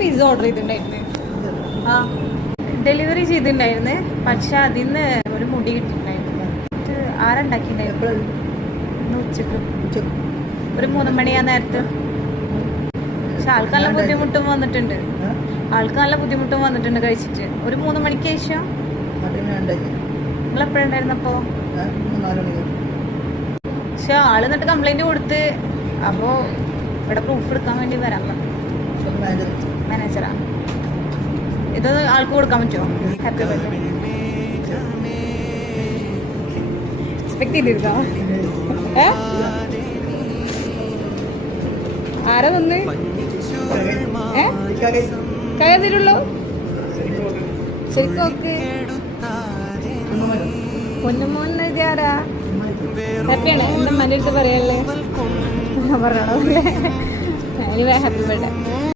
Pizza order ചെയ്തിട്ടുണ്ടായിരുന്നു. ആ delivery ചെയ്തിട്ടുണ്ടായിരുന്നു. പക്ഷെ അതിന്ന് ഒരു മുടി കിട്ടിയിട്ടുണ്ടായിരുന്നു. ഇത് ആരുണ്ടാക്കിയിട്ടുണ്ടായിരുന്നു? ഉച്ചക്ക് ഒരു 3 മണിയാ നേരത്ത്. പക്ഷെ ആൾക്ക് നല്ല ബുദ്ധിമുട്ടും വന്നിട്ടുണ്ട്. കഴിച്ചിട്ട്. ഒരു 3 മണിക്ക് ശേഷം നിങ്ങൾ എപ്പോഴുണ്ടായിരുന്നപ്പോ? പക്ഷെ ആള് എന്നിട്ട് കംപ്ലൈന്റ് കൊടുത്ത്. അപ്പോ ഇവിടെ പ്രൂഫ് എടുക്കാൻ വേണ്ടി വരാൻ പറഞ്ഞു. മാനേജറാ. ഇത് ആൾക്ക് കൊടുക്കാൻ പറ്റുമോ? Happy birthday. എക്സ്പെക്ട് ചെയ്തിരുന്നോ? ആരാ വന്ന്? കയറിയുള്ളൂ. ശരിക്കും നോക്ക്. പൊന്നുമോൻ ആരാ? ഹാപ്പിയാണ്. എന്റെ മൻ്റെ അടുത്ത് പറയല്ലേ? പറയണോ? Happy birthday.